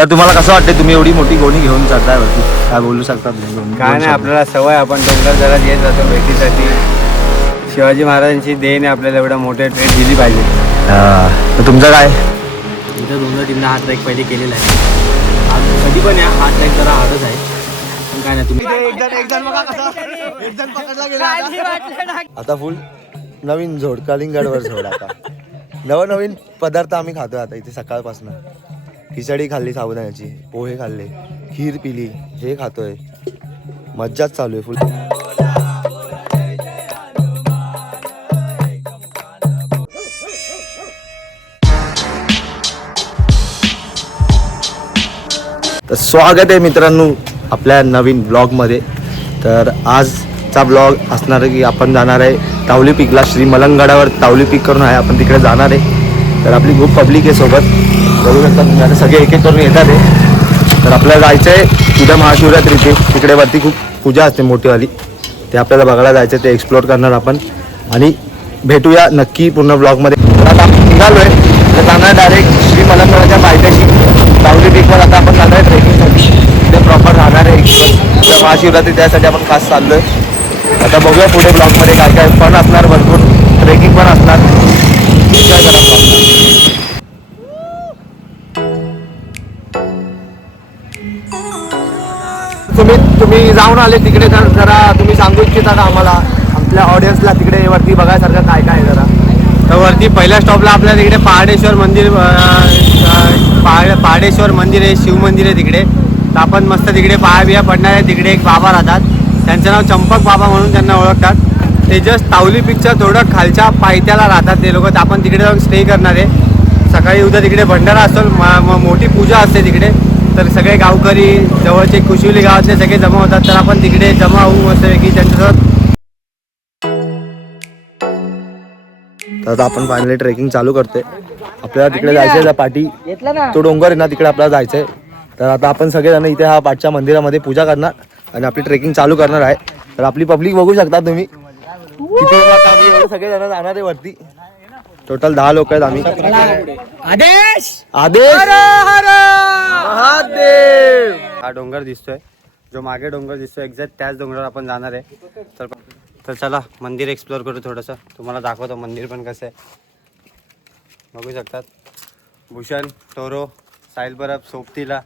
तर तुम्हाला कसं वाटते, तुम्ही एवढी मोठी गोणी घेऊन चढताय वरती, काय बोलू शकता तुम्ही? काय नाही, आपल्याला सवय, आपण डोंगर जरा येत जातो भेटीसाठी. शिवाजी महाराजांची देण आहे आपल्याला एवढा मोठे ट्रेन दिली पाहिजे. तर तुमचं काय? इथं दोन टीमला हा ट्रॅक पहिले केलेला आहे. कधी पण या हा ट्रॅक जरा हार्डच आहे, पण काय नाही तुम्ही आता फुल नवीन झोड, कलिंगडवर झोड. आता नवीन पदार्थ आम्ही खातोय आता इथे सकाळपासून. खिचडी खाल्ली साबुदाण्याची, पोहे खाल्ले, खीर पिली, हे खातोय, मज्जाच चालू आहे फुल. तर स्वागत आहे मित्रांनो आपल्या नवीन ब्लॉगमध्ये. तर आजचा ब्लॉग असणार आहे की आपण जाणार आहे तावली पिकला. श्री मलंगगडावर तावली पिक करून आहे, आपण तिकडे जाणार आहे. तर आपली खूप पब्लिक आहे सोबत, बघू शकता तुम्ही. आता सगळे एक एक करून येतात आहे. तर आपल्याला जायचं आहे उद्या महाशिवरात्रीची, तिकडे वरती खूप पूजा असते मोठीवाली, ते आपल्याला बघायला जायचं आहे, ते एक्सप्लोअर करणार आपण. आणि भेटूया नक्की पूर्ण ब्लॉगमध्ये. तर आता आपण निघालो आहे, तर जाणार डायरेक्ट श्री मलंगगडाच्या पायथ्याशी तावली पीकवर. आता आपण जाणार आहे ट्रेकिंगसाठी, ते प्रॉपर राहणार आहे एक दिवस महाशिवरात्री, त्यासाठी आपण खास चाललो आहे. आता बघूया पुढे ब्लॉगमध्ये काय काय फन असणार, भरपूर ट्रेकिंग पण असणार. एन्जॉय करा. तुम्ही जाऊन आले तिकडे, तर जरा तुम्ही सांगू इच्छिता का आम्हाला, आपल्या ऑडियन्सला तिकडे वरती बघायसारखं काय काय आहे जरा? तर वरती पहिल्या स्टॉपला आपल्याला तिकडे पहाडेश्वर मंदिर, पहाडेश्वर मंदिर आहे, शिव मंदिर आहे तिकडे. तर आपण मस्त तिकडे पाया बिया पडणार आहे. तिकडे एक बाबा राहतात, त्यांचं नाव चंपक बाबा म्हणून त्यांना ओळखतात. ते जस्ट तावली पिकच्या थोडं खालच्या पायथ्याला राहतात ते लोक. तर आपण तिकडे जाऊन स्टे करणार आहे. सकाळी उद्या तिकडे भंडारा असतो, मोठी पूजा असते तिकडे. तर सगळे गावकरी, जवळचे कुशिवली गावातले सगळे जमा होतात. तर आपण तिकडे जमा होऊ मस्तपैकी त्यांच्यासोबत. तर आता आपण फायनली ट्रेकिंग चालू करतोय. आपल्याला तिकडे जायचंय, त्या पाठी तो डोंगर आहे ना, तिकडे आपल्याला जायचंय. तर आता आपण सगळेजण इथे हा पाठच्या मंदिरामध्ये पूजा करणार आणि आपली ट्रेकिंग चालू करणार आहे. तर आपली पब्लिक बघू शकता तुम्ही किती एवढे सगळेजण जाणार आहे वरती. टोटल 10 लोक आहेत आम्ही. आदेश आदेश महादेव. हा डोंगर दिसतोय, जो मागे डोंगर दिसतोय एक्झॅक्ट त्याच डोंगरावर आपण जाणार आहे. तर चला मंदिर एक्सप्लोअर करू थोडंसं, तुम्हाला दाखवतो मंदिर पण कसं आहे. बघू शकतात भूषण, टोरो, साहिल परब सोबतीला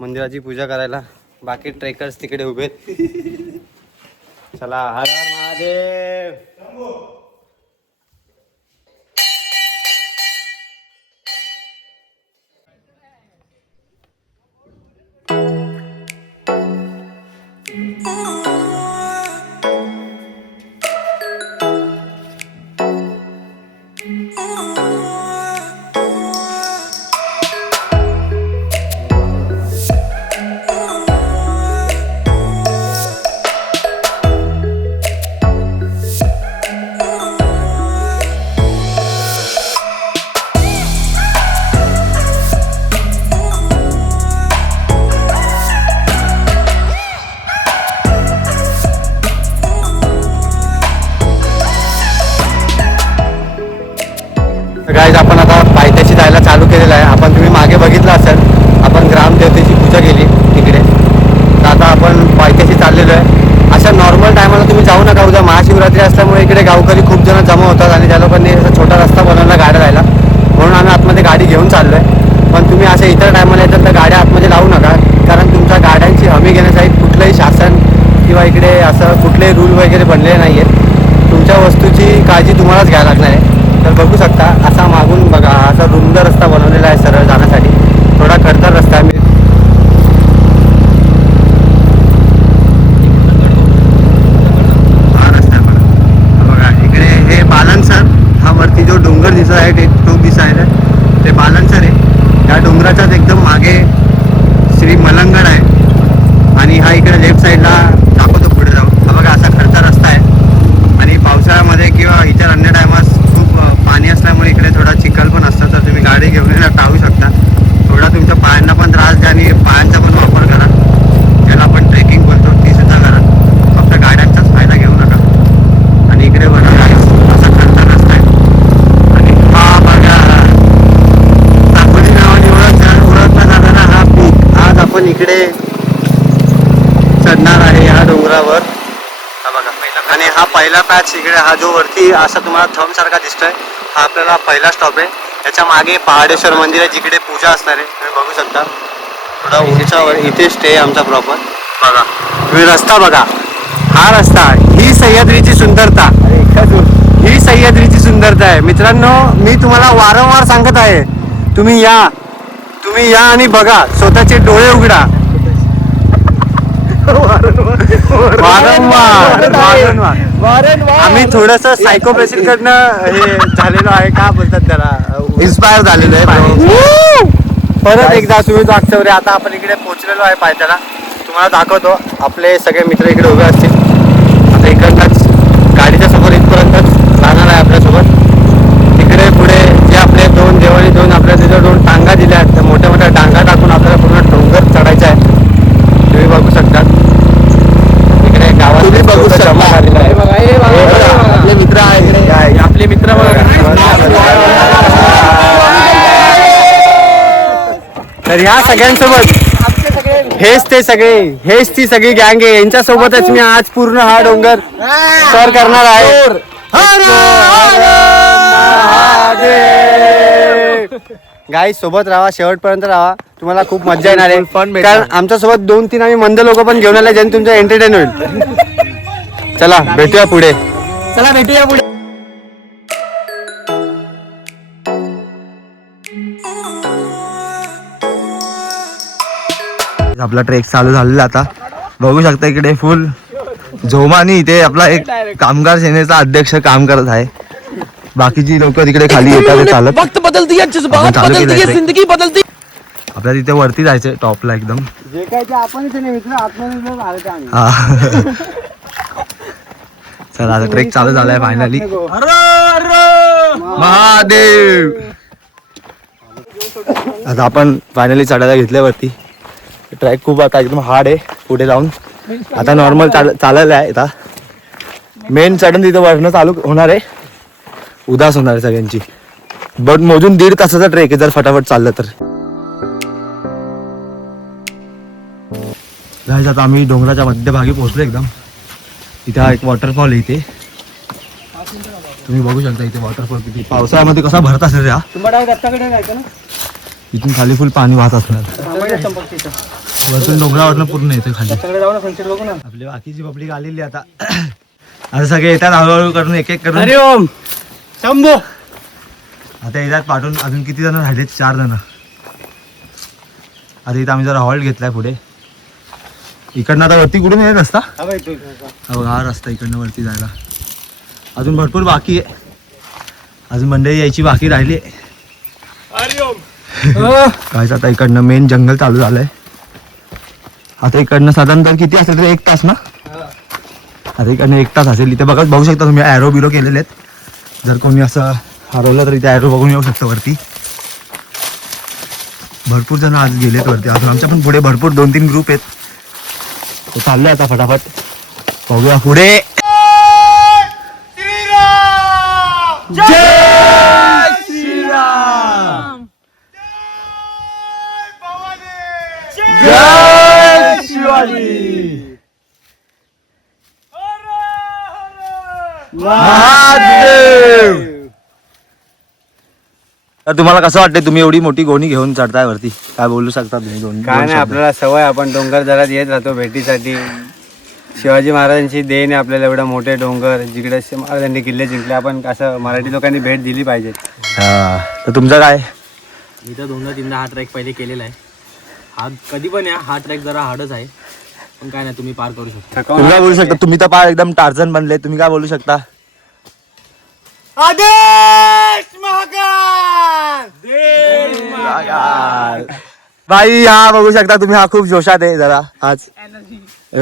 मंदिराची पूजा करायला. बाकी ट्रेकर्स तिकडे उभे आहेत. चला, हर हर महादेव. गाईज आपण आता पायथ्याशी जायला चालू केलेलं आहे. आपण तुम्ही मागे बघितलं असेल, आपण ग्रामदेवतेची पूजा केली तिकडे. तर आता आपण पायथ्याशी चाललेलो आहे. अशा नॉर्मल टायमाला तुम्ही जाऊ नका, उद्या महाशिवरात्री असल्यामुळे इकडे गावकरी खूप जण जमा होतात आणि त्या लोकांनी असा छोटा रस्ता बनवला गाड्या जायला, म्हणून आम्ही आतमध्ये गाडी घेऊन चाललो आहे. पण तुम्ही अशा इतर टायमाला येतात तर गाड्या आतमध्ये लावू नका, कारण तुमच्या गाड्यांची हमी घेण्यासाठी कुठलंही शासन किंवा इकडे असं कुठलेही रूल वगैरे बनलेले नाही आहेत. तुमच्या वस्तूची काळजी तुम्हालाच घ्यायला लागणार आहे. तर बघू शकता असा मागून बघा, असा रुंद रस्ता बनवलेला आहे सरळ जाण्यासाठी. थोडा खडतर रस्ता आहे. हा रस्ता बघा इकडे, हे बालनसर, हा वरती जो डोंगर दिसत आहे ते टोक दिसायला ते बालनसर आहे. त्या डोंगराच्याच एकदम मागे श्री मलंगगड आहे. आणि हा इकडे लेफ्ट साईडला दाखवतो पुढे जाऊन. हा बघा असा खडतर रस्ता आहे. आणि पावसाळ्यामध्ये किंवा इतर अन्य टायमात पाणी असल्यामुळे इकडे थोडा चिखल पण असतं. तर तुम्ही गाडी घेऊन टाळू शकता. थोडा तुमच्या पायांना पण त्रास द्या आणि पायांचा पण वापर करा, ज्याला आपण ट्रेकिंग बोलतो ती सुद्धा करा. फक्त गाड्यांचाच फायदा घेऊ नका. आणि इकडे बनवला असा खडतर रस्ता आहे. आणि हा बघा सापुली नावाने ओळखला जाणारा आपण इकडे चढणार आहे या डोंगरावर. हा बघा आणि हा पहिला पॅच इकडे, हा जो वरती असा तुम्हाला थंब सारखा दिसतोय, हा आपल्याला पहिला स्टॉप आहे. त्याच्या मागे पहाडेश्वर मंदिर आहे जिकडे पूजा असणार आहे. तुम्ही बघू शकता थोडा उंचावर इथे स्टे आहे आमचा प्रॉपर. बघा तुम्ही रस्ता बघा, हा रस्ता, ही सह्याद्रीची सुंदरता, ही सह्याद्रीची सुंदरता आहे मित्रांनो. मी तुम्हाला वारंवार सांगत आहे, तुम्ही या आणि बघा, स्वतःचे डोळे उघडा. आम्ही थोडस सायकोपॅथी कडनं हे झालेलो आहे, का बोलतात त्याला, इन्स्पायर झालेलं आहे. परत एकदा तुम्ही दाखवले. आता आपण इकडे पोहोचलेलो आहे पायथ्याला. तुम्हाला दाखवतो, आपले सगळे मित्र इकडे उभे असतील. आता इकडनंच गाडीच्या समोर इथपर्यंतच राहणार आहे आपल्यासोबत. तिकडे पुढे जे आपले दोन देवानी दोन आपल्या तिथे दोन टांगा दिल्या आहेत, त्या मोठ्या मोठ्या टांगा टाकून आपल्याला पूर्ण डोंगर चढायचा आहे. तुम्ही बघू शकता इकडे गावात तुम्ही बघू शकता. जमा झालेला आहे. आपले मित्र आहे, आपले मित्र तर ह्या सगळ्यांसोबत हेच ती सगळी गँग आहे. यांच्यासोबतच मी आज पूर्ण हा डोंगर सर करणार आहे. गाई सोबत राहा, शेवटपर्यंत राहा, तुम्हाला खूप मजा येणार आहे. कारण आमच्या सोबत 2-3 आम्ही मंद लोक पण घेऊन आले, ज्यांनी तुमचं एंटरटेन होईल. चला भेटूया पुढे. आपला ट्रेक चालू झालेला. आता बघू शकता इकडे फुल जोमानी इथे आपला एक कामगार सेनेचा अध्यक्ष काम करत आहे. बाकीची लोक तिकडे खाली येतात चालत. वक्त बदलती है, जज्बात बदलती है, जिंदगी बदलती. आपल्याला तिथे वरती जायचंय टॉपला एकदम. जे काय ते आपण हा. चला आता ट्रेक चालू झालाय फायनली. महादेव. आता आपण फायनली चढायला घेतल्यावरती. ट्रॅक खूप आता एकदम हार्ड आहे. पुढे जाऊन आता नॉर्मल चालायला आहे. आता मेन चढण तिथं वरनं चालू होणार आहे. उदास होणार आहे सगळ्यांची. बट मोजून 1.5 तासाचा ट्रेक आहे जर फटाफट चाललं तर. गाईज आता आम्ही डोंगराच्या मध्यभागी पोहोचलो एकदम. इथे हा एक वॉटरफॉल आहे. इथे तुम्ही बघू शकता इथे वॉटरफॉल किती पावसाळ्यामध्ये कसा भरत असेल रे हा. इथून खाली फुल पाणी वाहत असणार. वरतून डोंगरावरनं पूर्ण येते खाली. आपली बाकीची पब्लिक आलेली आता. आता सगळे येतात हळूहळू करून एक एक करून. हरिओम शंभो. आता येतात पाठवून. अजून किती जण राहिलेत? 4 जण. आता इथं आम्ही जरा हॉल्ट घेतलाय पुढे. इकडनं आता वरती कुठून येत रस्ता? हा रस्ता इकडनं वरती जायला. अजून भरपूर बाकी आहे. अजून मंडळी यायची बाकी राहिली. काय आता इकडनं मेन जंगल चालू झालंय. आता इकडनं साधारणतः किती असेल तर 1 तास ना. आता इकडनं 1 तास असेल. इथे बघू शकता तुम्ही ॲरो बिरो केलेले आहेत. जर कोणी असं हरवलं तर इथे ॲरो बघून येऊ शकतं वरती. भरपूर जण आज गेलेत वरती. अजून आमच्या पण पुढे भरपूर 2-3 ग्रुप आहेत. चाललंय आता फटाफट बघूया पुढे. जय श्रीराम. जय शिवाजी. महादेव. तर तुम्हाला कसं वाटतंय? तुम्ही एवढी मोठी गोणी घेऊन चढताय वरती, काय बोलू शकता तुम्ही? काय नाही, आपल्याला सवय, आपण डोंगर दरात येत राहतो भेटीसाठी. शिवाजी महाराजांची देण आहे आपल्याला एवढा मोठे डोंगर, जिकडे महाराजांनी किल्ले जिंकले. आपण असं मराठी लोकांनी भेट दिली पाहिजे. हा, तर तुमचं काय? मी तर 2-3दा हा ट्रॅक पहिले केलेला आहे. हा कधी पण या, हा ट्रॅक जरा हार्डच आहे, पण काय नाही, तुम्ही पार करू शकता. तुम्ही काय बोलू शकता? तुम्ही तर पार एकदम टार्झन बनले. तुम्ही काय बोलू शकता? आदेश महाकाल. देश महाकाल. बाई हा बघू शकता तुम्ही, हा खूप जोशात आहे जरा आज.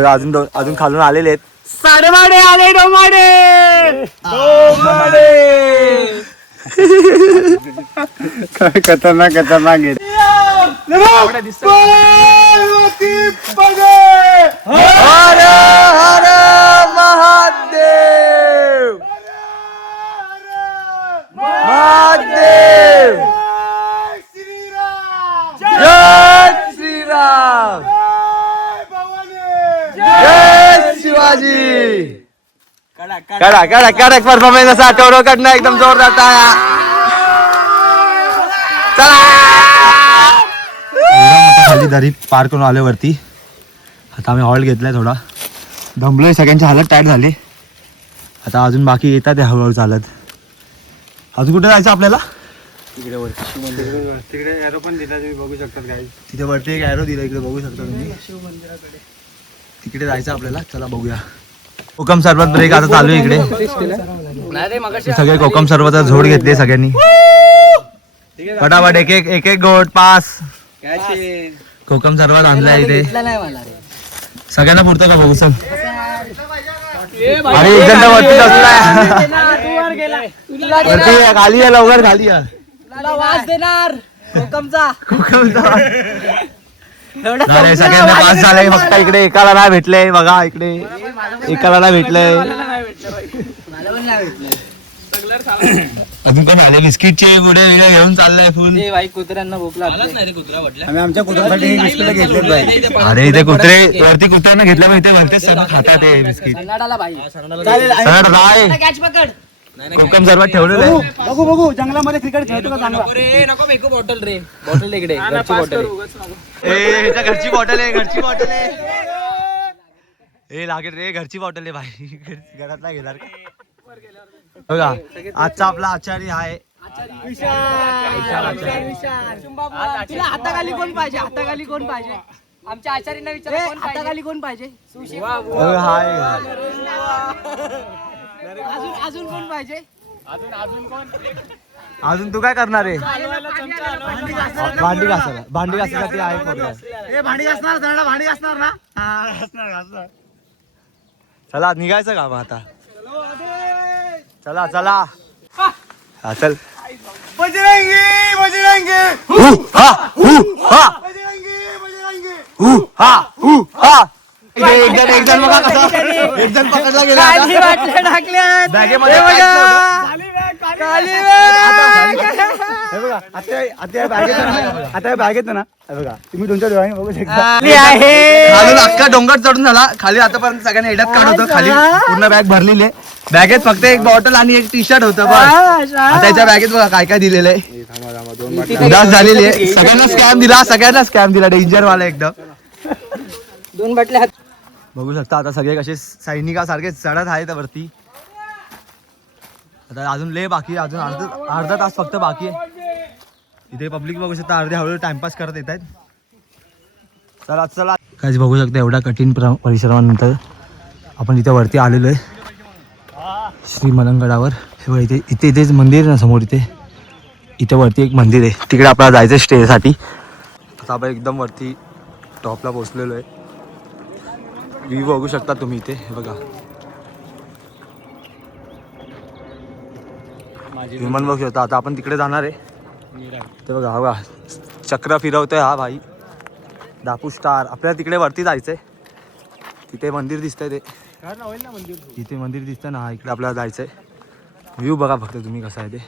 अजून खालून आलेले आहेत. साडेमाडे आले. डोमाडे काय खतरनाक खतरनाक आहे. हर हर महादेव. महादेव. जय श्रीराम. बालाजी कडक कडक कडक परफॉर्मन्स असा टोरोकडनं एकदम जोरदार टाळ्या. चला खाली दरी पार करून आले वरती. आता आम्ही हॉल्ट घेतलाय थोडा. दमलोय, सगळ्यांची हालत टाईट झाली. आता अजून बाकी येतात हळूहळू चालत. अजून कुठे जायचं आपल्याला? तिकडे एरो पण दिला तुम्ही बघू शकतात काही. तिथे वरती एक ॲरो दिला, इकडे बघू शकता तुम्ही. तिकडे जायचं आपल्याला. चला बघूया. कोकम सरबत ब्रेक आता चालू आहे इकडे. सगळे कोकम सरबत झोड घेतले सगळ्यांनी. फटाफट एक एक गोट पास. कोकम सरबत आणलाय इथे. सगळ्यांना पुरतं का बघू. अरे एक जण वरती बसलाय. वरती खाली या, लवकर खाली या. कोकमचा सगळ्यांना पास झालंय. फक्त इकडे एकाला नाही भेटले. बघा इकडे एकाला नाही भेटलंय. अजून पण आले बिस्किटचे पुढे घेऊन चाललाय फुल. कुत्र्यांना भूक लागत नाही. कुत्रा म्हटलं आम्ही आमच्या कुत्र्यासाठी बिस्किट घेतलेत बाई. अरे इथे कुत्रे वरती कुत्र्यांना घेतलं पण इथे वरतीच सगळं खातात ते बिस्किट. सर राय कोकम सरबत ठेवलेलं आहे. बघू बघू जंगलामध्ये क्रिकेट खेळतो का चांगला. नको फेकू बॉटल रे. बॉटल इकडे घरची बॉटल. घरची बॉटल आहे. घरची बॉटल आहे. लागेल रे. घरची बॉटल आहे भाई. घरात नाही घेणार का. बघा आजचा आपला आचारी आहे. तुला हाताखाली कोण पाहिजे? हाताखाली कोण पाहिजे? आमच्या आचार्यांना विचार. हाताखाली कोण पाहिजे? हाय. अजून कोण पाहिजे? अजून तू काय करणार आहे? भांडी घासायला. भांडी घासायसाठी आहे पोरगा. भांडी असणार भांडी असणार ना. चला निघायचं का मग आता. चला चला हा चल. बजरंगी बजरंगी हा बजरंगी बजरंगी हा एक जण बघा कसा. एक जण पकडला गेला. बॅगेमध्ये आता बॅगेत ना बघा तुम्ही तुमच्या डोळ्याने बघू शकता. खालून अख्खा डोंगर चढून झाला. खाली आतापर्यंत सगळ्यांनी एड्यात काढ होतं. खाली पूर्ण बॅग भरलेली आहे. बॅगेत फक्त एक बॉटल आणि एक टी शर्ट होतं बस. आता याच्या बॅगेत बघा काय काय दिलेलं आहे. उदास झालेली आहे. सगळ्यांना स्कॅम दिला डेंजर वाला एकदम. 2 बाटल्या बघू शकता आता सगळे कसे सैनिकासारखे चढत आहेत वरती. आता अजून लय बाकी. अजून अर्धा तास फक्त बाकी आहे. इथे पब्लिक बघू शकता अर्धे हळूहळू टाइमपास करत येत आहेत. चला चला काहीच बघू शकता. एवढा कठीण परिश्रमानंतर आपण इथे वरती आलेलो आहे श्री मलंगडावर. हे बघा इथेच मंदिर आहे ना समोर. इथे वरती एक मंदिर आहे. तिकडे आपल्याला जायचं स्टेसाठी. आता आपण एकदम वरती टॉपला पोहोचलेलो आहे. व्ह्यू बघू शकता तुम्ही इथे. हे बघा विमान बघू शकता. आता आपण तिकडे जाणार आहे. ते बघा बघा चक्र फिरवतोय हा भाई. दापू स्टार. आपल्याला तिकडे वरती जायचंय. तिथे मंदिर दिसतंय. ते इथे मंदिर दिसतंय ना. इकडे आपल्याला जायचंय. व्ह्यू बघा फक्त तुम्ही कसा आहे ते.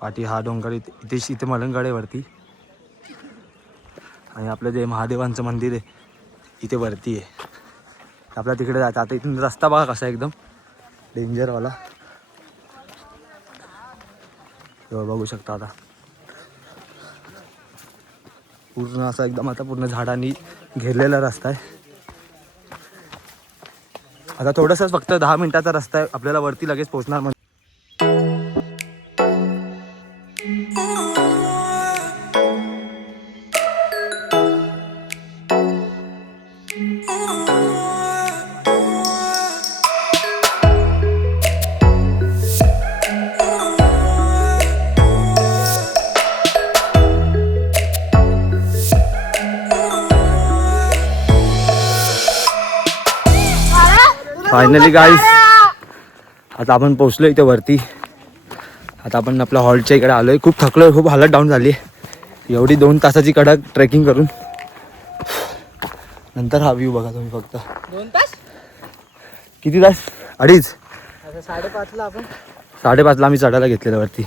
पाठी हा डोंगर. इथे मलंगड आहे वरती. आणि आपलं जे महादेवांचं मंदिर आहे इथे वरती आहे. आपल्याला तिकडे जायचं. आता इथून रस्ता बघा कसा एकदम डेंजरवाला. बघू शकता आता पूर्ण असा एकदम आता पूर्ण झाडांनी घेरलेला रस्ता आहे. आता थोडंसंच फक्त 10 मिनिटाचा रस्ता आहे. आपल्याला वरती लगेच पोहोचणार. फायनली गाईस आता आपण पोहोचलो इथे वरती. आता आपण आपल्या हॉल्टच्या इकडे आलोय. खूप थकलोय. खूप हालत डाऊन झाली आहे एवढी 2 तासाची कडक ट्रेकिंग करून. नंतर हा व्ह्यू बघा तुम्ही फक्त. 2 तास किती तास? 2.5. 5:30ला आपण 5:30ला आम्ही चढायला घेतलेलं वरती.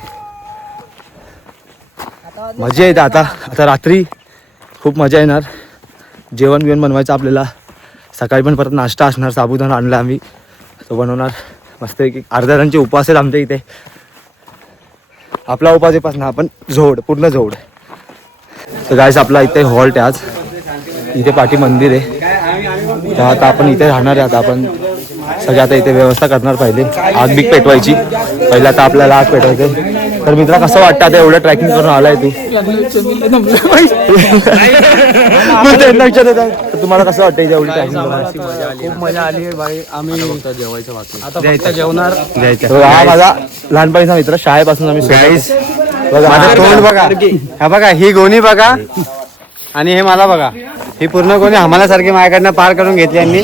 मजा येते. आता रात्री खूप मजा येणार. जेवण बिवण बनवायचं आपल्याला. सकाळी पण परत नाश्ता असणार, साबुदाणा आणला आम्ही, तो बनवणार मस्त. एक अर्ध्या जणांचे उपवास आहेत आमच्या इथे. आपला उपास आहे ना, आपण झोड, पूर्ण झोड. तर गाईस आपला इथे हॉल्ट आहे आज. इथे पाठी मंदिर आहे, तर आता आपण इथे राहणार आहे. आता आपण सगळे आता इथे व्यवस्था करणार. पहिले आग बीक पेटवायची, पहिला आता आपल्याला आग पेटवायचं. तर मित्रा कसं वाटतं आता एवढं ट्रॅकिंग करून आलाय तू? त्यांना विचारत आहे, तर तुम्हाला कसं वाटतं एवढी ट्रॅकिंग करून? खूप मजा आली भाई. आम्ही जेवायचं बाकी आता द्यायचं. फक्त जेवणार. हा माझा लहानपणीचा मित्र, शाळेपासून आम्ही Guys, बघा, माझं तोंड बघा, हा बघा, ही गोणी बघा आणि हे मला बघा. ही पूर्ण गोणी आम्हाला सारखी माझ्याकडनं पार करून घेतली यांनी.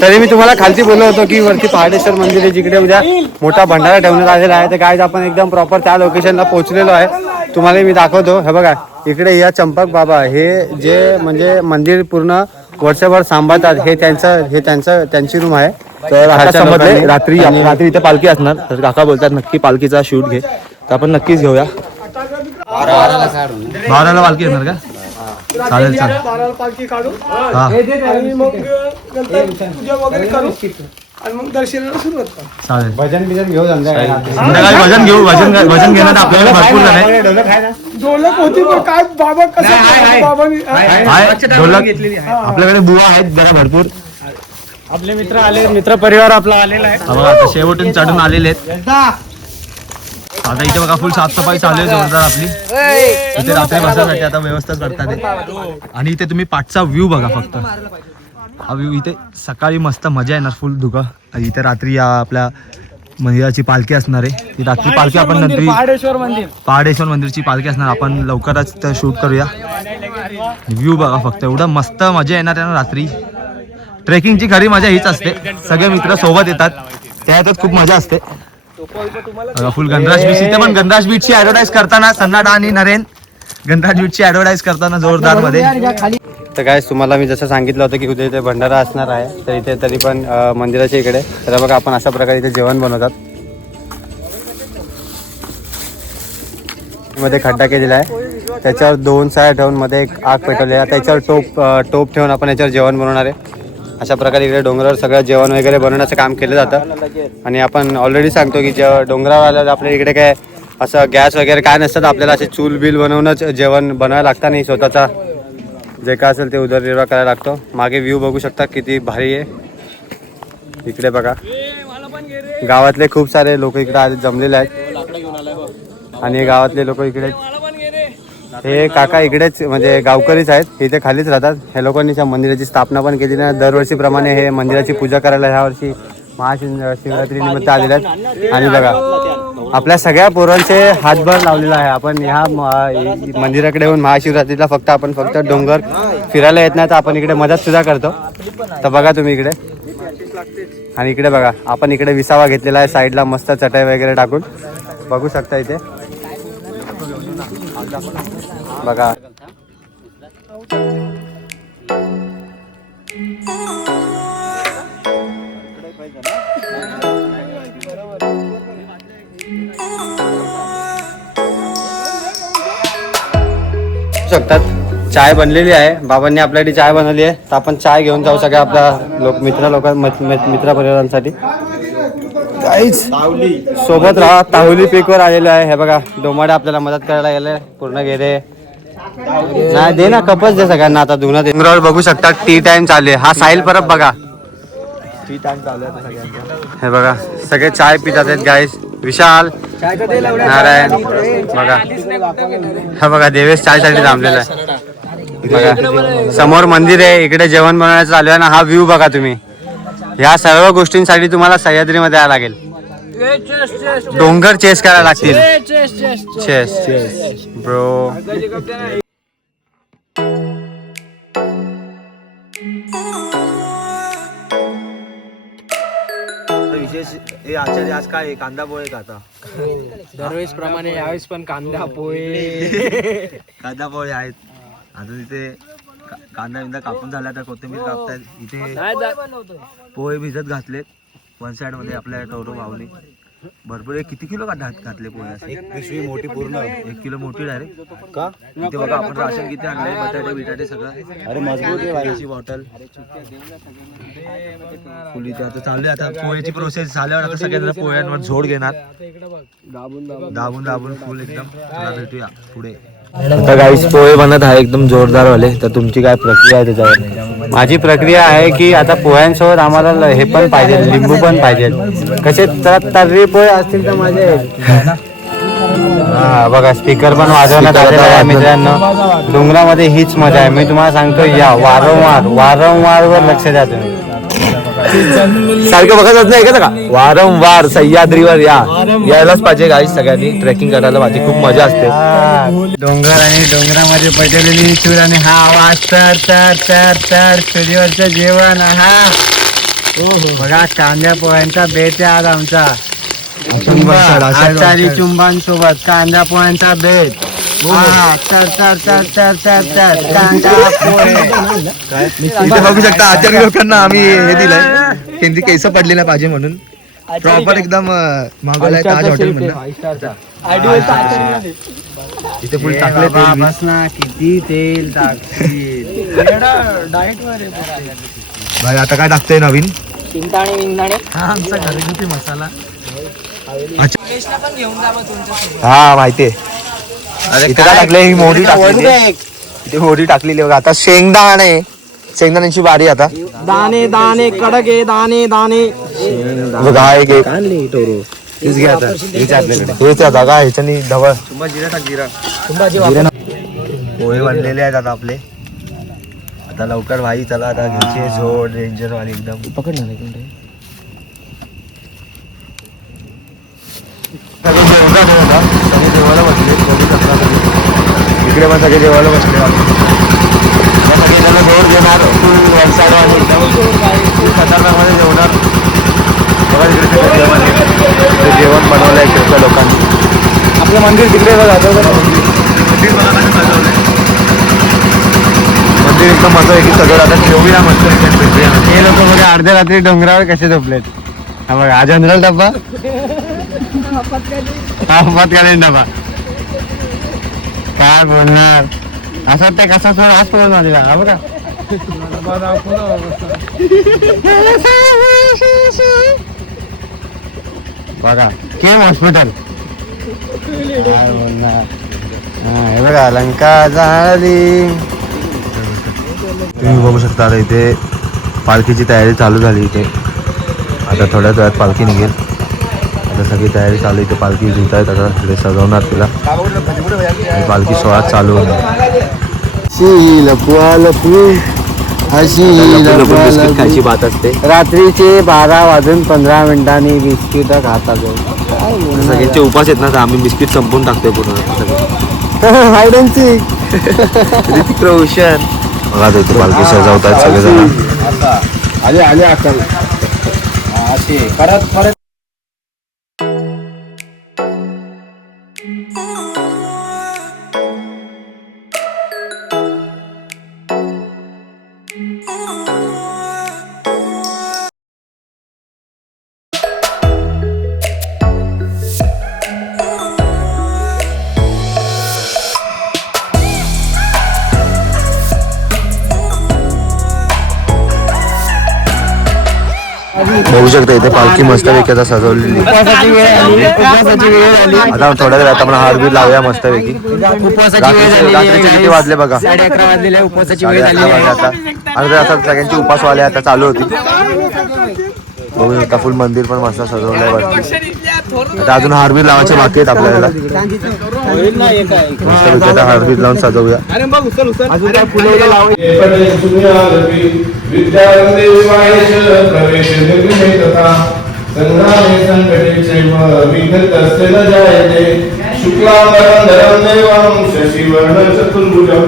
तरी मी तुम्हाला खालती बोललो होतो की वरती पहाडेश्वर मंदिर आहे, जिकडे उद्या मोठा भंडारा ठेवण्यात आलेला आहे. तर काय आपण एकदम प्रॉपर त्या लोकेशनला पोहोचलेलो आहे. तुम्हाला मी दाखवतो. हे बघा इकडे या चंपक बाबा, हे जे म्हणजे मंदिर पूर्ण वर्षभर सांभाळतात, हे त्यांची रूम आहे. तर आता खालच्या समजले लोकांनी. रात्री इथे पालखी असणार. तर काका बोलतात नक्की पालखीचा शूट घे, तर आपण नक्कीच घेऊया. 12ला पालखी येणार का? चालेल चालेल. 12 पालखी काढू हा आणि मग नंतर पूजा वगैरे करू आणि मग दर्शनाला सुरुवात करू. चालेल. भजन बिजन घेऊ संध्याकाळी. संध्याकाळी भजन घेऊ. भजन घेण्यात आपल्याला भरपूर जण आहे. ढोलक होती पण काय बाबा कसं बाबांनी ढोलक आपल्याकडे बुवा आहेत जरा भरपूर. आपले मित्र आले, मित्र परिवार आपला आलेला आहे. हा बघा, आता शेवटून चढून आलेले आहेत. आता इथे बघा फुल साफसफाई चालू आहे जोरदार आपली. इथे रात्री बसायसाठी आता व्यवस्था करतात आहे. आणि इथे तुम्ही पाठचा व्ह्यू बघा फक्त. हा व्ह्यू इथे सकाळी मस्त मजा येणार फुल धुका. इथे रात्री या आपल्या मंदिराची पालखी असणार आहे. ती रात्री पालखी आपण नंतर पहाडेश्वर मंदिरची पालखी असणार. आपण लवकरच तर शूट करूया. व्ह्यू बघा फक्त, एवढं मस्त मजा येणार आहे ना रात्री. ट्रेकिंगची खरी मजा हीच असते, सगळे मित्र सोबत येतात, त्यातच खूप मजा असते. Full Ganraj beach. इथे पण गणराज बीचची ऍडव्हर्टाईज करताना सन्नाडा आणि नरेन गणराज बीचची ऍडव्हर्टाईज करताना जोरदार मध्ये. तर काय तुम्हाला मी जसं सांगितलं होतं की उद्या इथे भंडारा असणार आहे, तर इथे तरी पण मंदिराच्या इकडे तर बघा आपण अशा प्रकारे इथे जेवण बनवतात. मध्ये खड्डा केलेला आहे, त्याच्यावर 2 साया ठेवून मध्ये एक आग पेटवली आहे, त्याच्यावर टोप ठेवून आपण याच्यावर जेवण बनवणार आहे. अशा प्रकारे इकडे डोंगरावर सगळं जेवण वगैरे बनवण्याचं काम केलं जातं. आणि आपण ऑलरेडी सांगतो की डोंगरावर आल्यावर आपल्या इकडे काय असं गॅस वगैरे काय नसतं, आपल्याला असे चूल बिल बनवूनच जेवण बनवायला लागतं आणि स्वतःचा जे काय असेल ते उदरनिर्वाह करायला लागतो. मागे व्ह्यू बघू शकता किती भारी आहे. इकडे बघा गावातले खूप सारे लोक इकडे आले जमलेले आहेत. आणि गावातले लोक इकडे, हे काका इकडेच म्हणजे गावकरीच आहेत, इथे खालीच राहतात. हे लोकांनी त्या मंदिराची स्थापना पण केली ना. दरवर्षीप्रमाणे हे मंदिराची पूजा करायला ह्या वर्षी महाशिवरात्री निमित्त आलेले आहेत. आणि बघा आपल्या सगळ्या पोरांचे हातभार लावलेला आहे. आपण ह्या मंदिराकडे येऊन महाशिवरात्रीला फक्त डोंगर फिरायला येत नाही, तर आपण इकडे मदत सुद्धा करतो. तर बघा तुम्ही इकडे, आणि इकडे बघा आपण इकडे विसावा घेतलेला आहे साईडला मस्त चटई वगैरे टाकून, बघू शकता इथे बघा. शकतात चाय बनलेली आहे, बाबांनी आपल्यासाठी चाय बनवली आहे. तर आपण चाय घेऊन जाऊ सगळ्या आपल्या मित्र परिवारांसाठी. सोबत राहा. ताहुली पीकवर आलेलो आहे. हे बघा डोमाडे आपल्याला मदत करायला गेले, पूर्ण गेले नाही दे ना, कपच दे सगळ्यांना. आता धुणं डोंगरावर बघू शकता टी टाइम चालू आहे. हा साहिल परब बघा, टी टाइम चालू आहे सगळ्यांचा. हे बघा सगळे चाय पितात आहेत गाईस. विशाल, नारायण बघा, हा बघा देवेश चायसाठी थांबलेला आहे. बघा समोर मंदिर आहे, इकडे जेवण बनवण्याचं चालू आहे ना. हा व्ह्यू बघा तुम्ही. ह्या सर्व गोष्टींसाठी तुम्हाला सह्याद्रीमध्ये यायला लागेल. डोंगर चेस करायला लागतील. Chase bro. विशेष आचार्य आज काय कांदा पोहे का आता? दरवेळेस प्रमाणे यावेळेस पण कांदा पोहे कांदा पोहे आहेत. आता तिथे कांदा बिंदा कापून झाला, तर कोथिंबीर कापतायत. इथे पोहे भिजत घातलेत वन साइड मध्ये आपल्या टोरो मावली. भरपूर किती किलो घातले पोहे? एक पिशवी मोठी पूर्ण. 1 किलो मोठी डायरेक्ट का? इथे बघा आपण राशन किती आणलंय, बटाटे बिटाटे सगळं. अरे मजबूत आहे भाई. पाण्याची बॉटल फुली. ते आता चालू आहे, आता पोह्याची प्रोसेस झाल्यावर आता सगळ्यांना पोह्यांवर झोड घेणार, दाबून दाबून फुल एकदम. चला भेटूया पुढे. आता गाईस पोहे बनत आहे एकदम जोरदार वाले. तर तुमची काय प्रक्रिया आहे त्याच्यावर? माझी प्रक्रिया आहे की आता पोह्यांसोबत आम्हाला हे पण पाहिजे, लिंबू पण पाहिजे. कसे तर तर्री पोहे असतील तर मजा येईल. हा बघा स्पीकर पण वाजवण्यात आलेला आहे मित्रांनो. डोंगरामध्ये हीच मजा आहे. मी तुम्हाला सांगतो या वारंवार वर लक्ष द्या तुम्ही. सारखं बघत नाही का वारंवार सह्याद्रीवर यायलाच पाहिजे गाईस. सगळ्यांनी ट्रेकिंग करायला पाहिजे, खूप मजा असते. डोंगर आणि डोंगरामध्ये पडलेली चूर आणि हा आवाज तर तर तर तर चुलीवरचं जेवण. हा बघा कांद्या पोह्यांचा बेत आहे आज आमचा. आचारी चुंबांसोबत कांदा पोह्यांचा बेत. तर तर तर तर तर तर कांदा पोहे. इथे बघू शकता आचारी लोकांना आम्ही हे दिलंय, त्यांची केस पडली नाही पाहिजे म्हणून. प्रॉपर एकदम मागवलाय ताज हॉटेल म्हणून. इथे फुल टाकले तेल. बस ना किती तेल टाकतील. भाई आता काय टाकतोय नवीन? शेंगदाणे विंगदाणे. हा आमचा घरगुती मसाला. रमेशला पण घेऊन जा मग तुमच्या. हा माहितीये. इथे काय टाकले? ही मोहरी टाकली, इथे मोहरी टाकलेली बघा. आता शेंगदाण्याची बारी. आता दाणे दाणे कडक आहे, दाणे दाणे. बघा हा एक हेच घ्या आता. हेच आपल्याकडे. हेच आता का ह्याच्यानी ढवळ पोहे बनलेले आहेत आता आपले. आता लवकर भाई चला आता घ्यायचे झोड रेंजर वाली एकदम. पकडणार सगळे जेवायला बसले. इकडे पण सगळे जेवायला बसले. सगळे त्यांना जोड घेणार फुल वलसाड आणि एकदम खतरनाक मध्ये जेवणार. बघा तिकडे जेवण बनवलं आहे इकडच्या लोकांनी. आपलं मंदिर तिकडे बघा. मंदिर बघा कसं सजवलंय. मंदिर एकदम मजा आहे की सगळं. आता ठेवूया मस्त भेटूया. हे लोक बघा अर्ध्या रात्री डोंगरावर कसे झोपलेत. हा बघा हा जनरल डब्बा. हा आपत्कालीन डबा. काय बोलणार असं ते कसा थोडा हाच पळून आलेला. हा बघा बघा केम हॉस्पिटल. काय बोलणार. हा हे बघा लंका झाली. तुम्ही बघू शकता आता इथे पालखीची तयारी चालू झाली. इथे आता थोड्याच वेळात पालखी निघेल. आता सगळी तयारी चालू. इथे पालखी झुट आहेत. आता तिथे सजवणार तिला आणि पालखी सोहळा चालू होणार. बिस्किट खायची बात असते. रात्रीचे 12:15 बिस्किट खातात. सगळ्यांचे उपास आहेत ना, तर आम्ही बिस्किट संपवून टाकतोय पूर्ण. Hide and sick. Hrithik Roshan बघा इथे पालखी सजवतात सगळेजण. आले अक्कल परत बघू शकता इथे पालखी मस्तपैकी आता सजवलेली. आता थोड्या वेळात आपण हारबीर लावूया मस्तपैकी. रात्रीचे किती वाजले बघा? 11:30 वाजलेले. उपवासाची वेळ 11:30 वाजले आता. आणि आता सगळ्यांची उपासवाले आता चालू होती. बघू शकता फुल मंदिर पण मस्त सजवलंय वरती. आता अजून हारबीर लावायचे बाकी आहेत आपल्याला. मस्तपैकी आता हारबीर लावून सजवूया. अजून काय फुलं लावायची. प्रवेश निर्मितता संग्रामे संकटेचैव विघ्नतस्य न जायते. शुक्लांबरधरं देवं शशिवर्णं चतुर्भुजं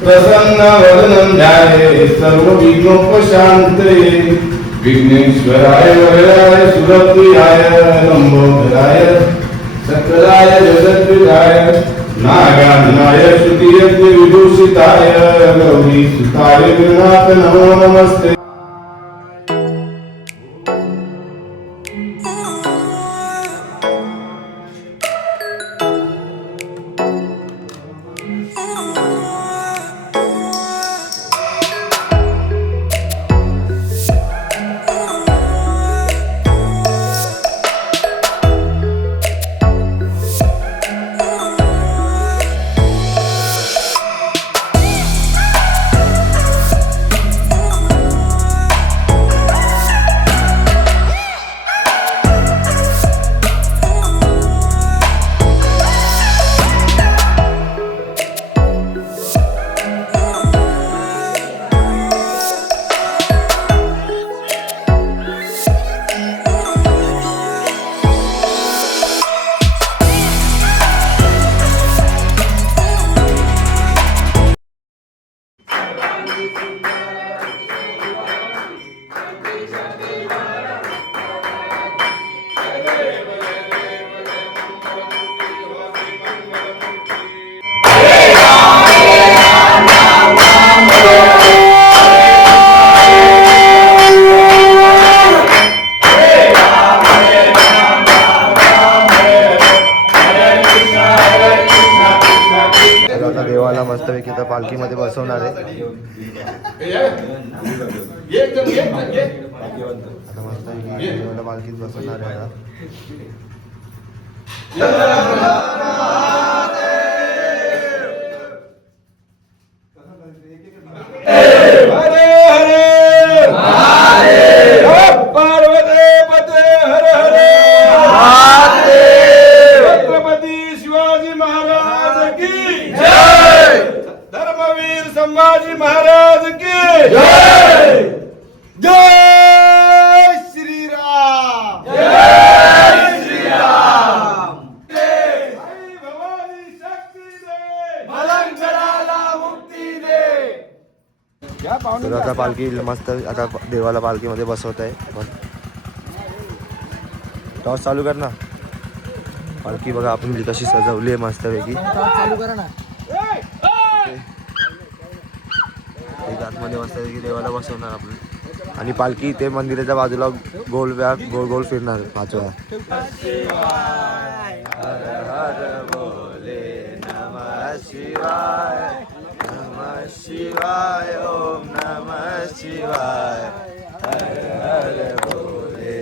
प्रसन्नवदनं ध्याये सर्वविघ्नोपशान्तये. विघ्नेश्वराय वरदाय सुरप्रियाय लंबोदराय सकलाय जगद्विदाय नागान्नाय श्रुतियज्ञ विभूषिताय गौरीसुताय गृणाथ नमो नमस्ते. तर आता देवाला मस्तपैकी आता पालखीमध्ये बसवणार आहे. आता मस्तपैकी देवाला पालखीत बसवणार आहे आता. हरे हरे महादेव पार्वती पते हर हरे महादेव छत्रपती शिवाजी महाराज की जय धर्मवीर संभाजी महाराज की जय जय श्रीराम जय श्रीराम आई भवानी शक्ती दे मलंगडाला मुक्ती दे. तर आता पालखी मस्त आता देवाला पालखीमध्ये बसवत आहे आपण. टॉस चालू कर ना. पालखी बघा आपण कशी सजवली आहे मस्तपैकी. चालू करा ना. एक आतमध्ये मस्तपैकी देवाला बसवणार आपण. आणि पालखी ते मंदिराच्या बाजूला गोल गोल गोल फिरणार 5 वेळा. हर हर बोले नमः शिवाय नमः शिवाय ओम नमः शिवाय हर हर बोले.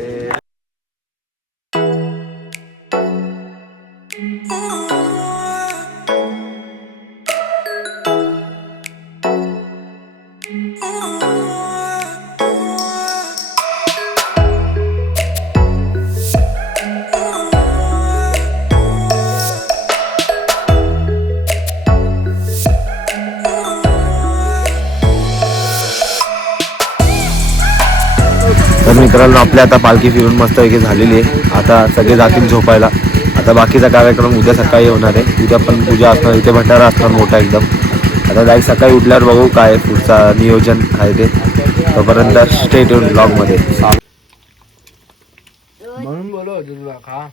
तर मित्रांनो आपल्या आता पालखी फिरून मस्तपैकी झालेली आहे. आता सगळे जातील झोपायला. आता बाकीचा कार्यक्रम उद्या सकाळी होणार आहे. उद्या पण पूजा असणार, इथे भंडारा असणार मोठा एकदम. आता जाई सकाळी उठल्यावर बघू काय पुढचा नियोजन आहे ते. तोपर्यंत स्टेट येऊन ब्लॉगमध्ये. म्हणून बोलो तुला खा.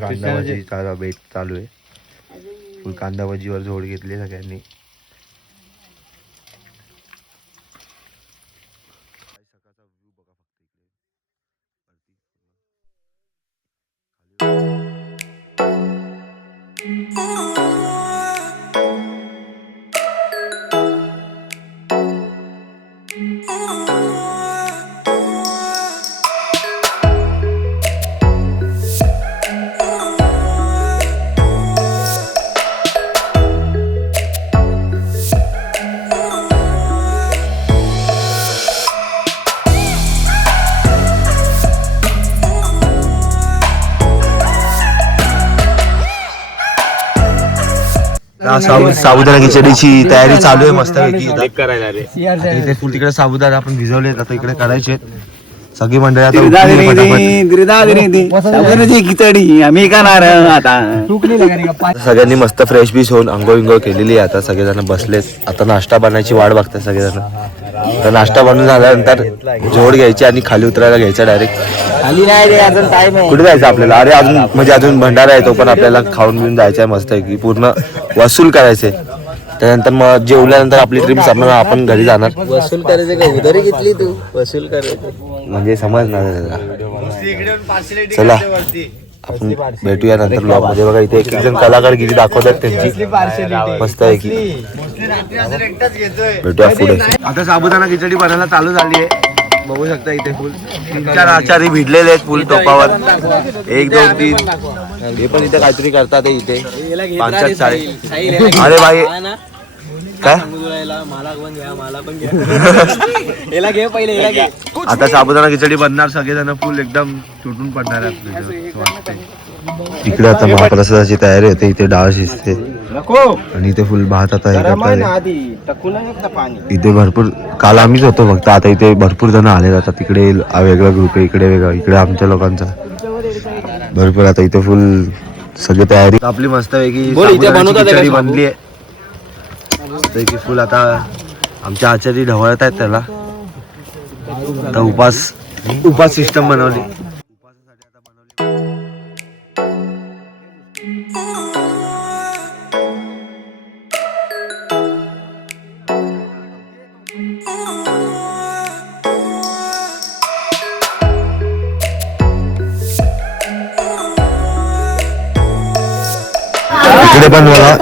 कांदा भजीचा बेट चालू आहे. फुल कांदा भजीवर जोड घेतली सगळ्यांनी. साबुदाणा खिचडीची तयारी चालू आहे मस्तपैकी. इथे फुल तिकडे साबुदाणा आपण भिजवले आता इकडे करायचे. सगळी मंडळी आता खिचडी आम्ही खाणार आता. सगळ्यांनी मस्त फ्रेश बीस होऊन अंघोळ विंघोळ केलेली आहे. आता सगळेजण बसलेत. आता नाश्ता बनायची वाट बघतात सगळेजण. तर नाश्ता बनवून झाल्यानंतर जोड घ्यायची आणि खाली उतरायला घ्यायचा डायरेक्ट. खाली नाही रे, अजून टाइम आहे. कुठे जायचं आपल्याला? अरे अजून म्हणजे अजून भंडारा आहे तो पण आपल्याला खाऊन घेऊन जायचा आहे मस्त की पूर्ण वसूल करायचे. त्यानंतर मग जेवल्यानंतर आपली ट्रिप संपणार, आपण घरी जाणार. वसूल करायचं का? उधारी घेतली तू? वसूल करायचं म्हणजे समजणार त्याला. चला आपण भेटूया नंतर ब्लॉग मध्ये. बघा इथे एक जण कलाकारगिरी दाखवतात त्यांची मस्त आहे की. भेटूया पुढे. आता साबुदाणा खिचडी बनायला चालू झाली आहे. बघू शकता इथे फुल 3-4 आचारी भिडलेले आहेत फुल टोपावर. 1 2 3 हे पण इथे काहीतरी करतात इथे 5-7 चाळी. अरे भाई काय आता साबुदाणा खिचडी बनणार. सगळेजण फुल एकदम तुटून पडणार आहे. इकडे आता महाप्रसादाची तयारी होते. इथे डाळ शिजते आणि इथे फुल भात आता हे करतात. इथे भरपूर काल आम्हीच होतो फक्त. आता इथे भरपूर जण आले जातात. तिकडे वेगळा ग्रुप आहे, इकडे वेगळा, इकडे आमच्या लोकांचा भरपूर. आता इथे फुल सगळी तयारी आपली मस्त पैकी खिचडी बनली आहे. फुल आता आमच्या आचार्य ढवळत आहेत त्याला. आता उपास सिस्टम बनवली. इकडे पण बघा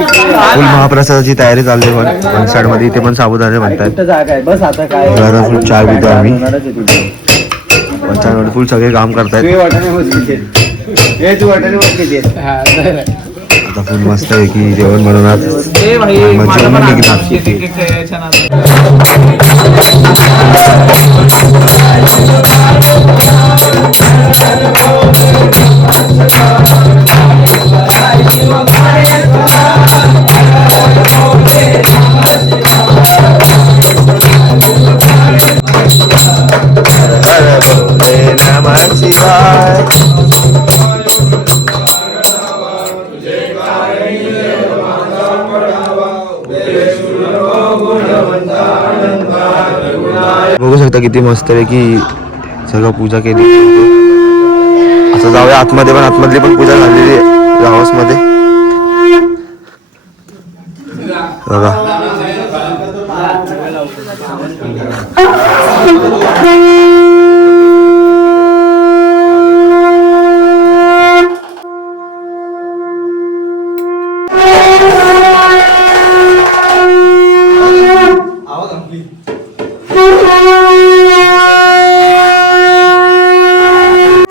फुल महाप्रसादाची तयारी चालली पण वन साइड मध्ये. इथे पण साबुदाणे म्हणतात. बस आता काय फुल चाय पितो आम्ही. वन साइड मध्ये फुल सगळे काम करतायत. आता फुल मस्त आहे की जेवण बनवणार. जेवण निघणार. बघू शकता किती मस्त आहे की सगळं पूजा केली. असं जाऊया आतमध्ये पण. आतमधली पण पूजा झालेली आहे हाऊस मध्ये बघा.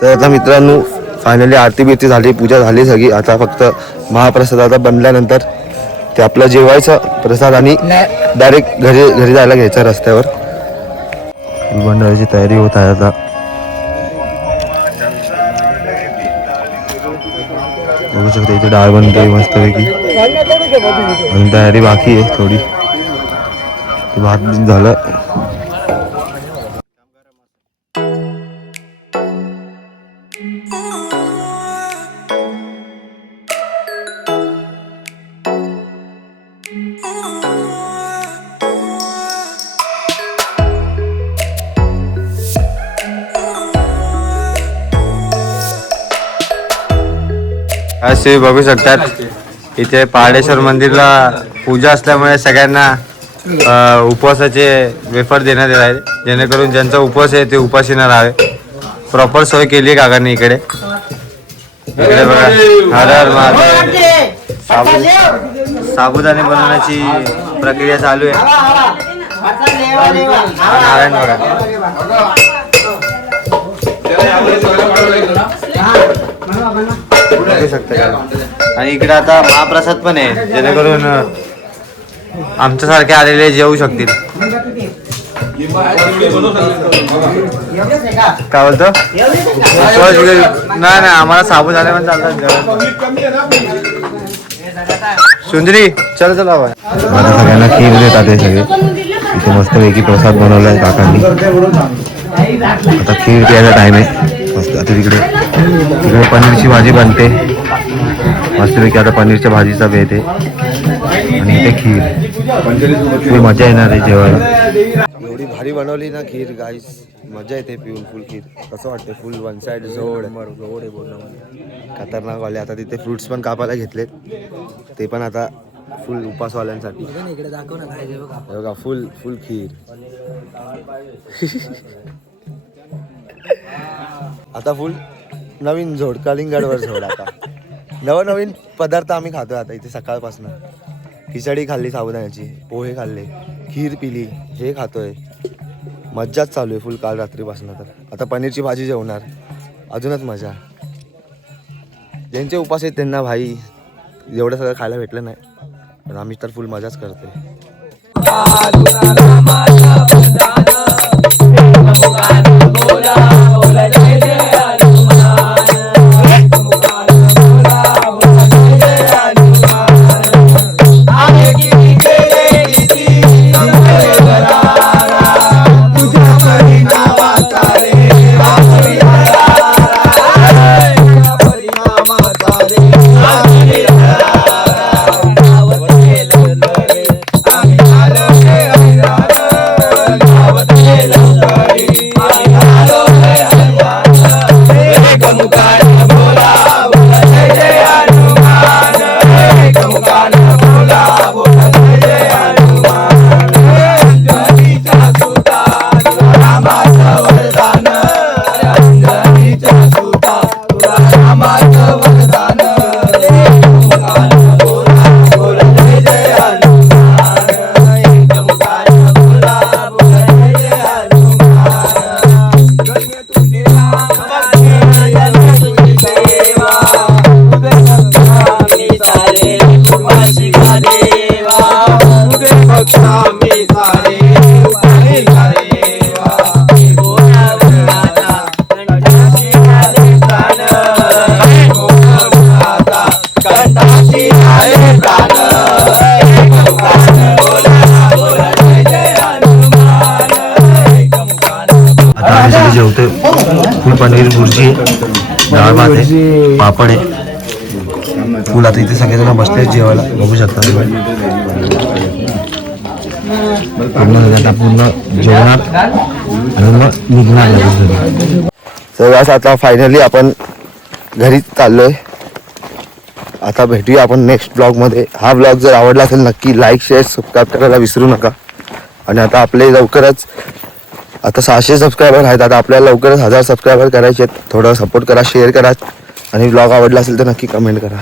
तर आता मित्रांनो फायनली आरती बिरती झाली, पूजा झाली सगळी. आता फक्त महाप्रसाद आता बनल्यानंतर ते आपलं जेवायचं प्रसाद आणि डायरेक्ट घरी जायला घ्यायचं रस्त्यावर. बनवायची तयारी होत आहे आता. बघू शकता इथे डाळ बनते मस्तपैकी. आणि तयारी बाकी आहे थोडी. भात झालं. असे बघू शकतात इथे पहाडेश्वर मंदिरला पूजा असल्यामुळे सगळ्यांना उपवासाचे वेफर देण्यात येत आहे, जेणेकरून ज्यांचा उपवास आहे ते उपाशी न राहावे. प्रॉपर सोय केली आहे काकांनी इकडे. इकडे बघा हर हर महादेव. साबुदाणे बनवण्याची प्रक्रिया चालू आहे. नारायण बघा. बघू शकता. आणि इकडे आता महाप्रसाद पण आहे, जेणेकरून आमच्यासारखे आलेले जेवू शकतील. काय बोलतो? नाही आम्हाला साबुदाणे पण चालतात. सुंदरी चल चला. आता सगळ्यांना खीर देतात हे सगळे. इथे मस्तपैकी प्रसाद बनवलाय काकांनी. आता खीर प्यायचा टाइम आहे मस्त. आता तिकडे पनीरची भाजी बनते मस्तपैकी. आता पनीरच्या भाजीचा बेत आहे आणि इथे खीर. मजा येणार आहे जेवायला. एवढी भारी बनवली ना खीर गाईस, मजा येते पिऊन फुल खीर. कसं वाटते फुल वन साइड जोड आहे खतरनाक वाले. आता तिथे फ्रुट्स पण कापायला घेतलेत, ते पण आता फुल उपासवाल्यांसाठी. बघा फुल फुल खीर. आता फुल नवीन झोड, कलिंगडवर झोड. आता नवीन पदार्थ आम्ही खातोय आता इथे सकाळपासून. खिचडी खाल्ली साबुदाण्याची, पोहे खाल्ले, खीर पिली, हे खातोय. मज्जाच चालू आहे फुल काल रात्रीपासून. तर आता पनीरची भाजी जेवणार, अजूनच मजा. ज्यांचे उपास आहेत त्यांना भाई एवढं सगळं खायला भेटलं नाही, पण आम्ही तर फुल मजाच करतोय. आम्ही सारे उभारी सारे कंठाशी आले प्राण आता आम्ही सगळे जेवतोय. फुल पनीर भुर्जी, डाळ भात आहे, पापड आहे. फुल आता इथे सगळेजण बसले जेवायला, बघू शकता तुम्ही. पूर्ण आता पूर्ण जेवणार आणि मग निघणार लगेच घरी. तर आता फायनली आपण घरी चाललोय. आता भेटूया आपण नेक्स्ट ब्लॉगमध्ये. हा ब्लॉग जर आवडला असेल नक्की लाईक शेअर सबस्क्राईब करायला विसरू नका. आणि आता आपले लवकरच आता 600 सबस्क्रायबर आहेत. आता आपल्याला लवकरच 1000 सबस्क्रायबर करायचे आहेत. थोडं सपोर्ट करा, शेअर करा आणि ब्लॉग आवडला असेल तर नक्की कमेंट करा.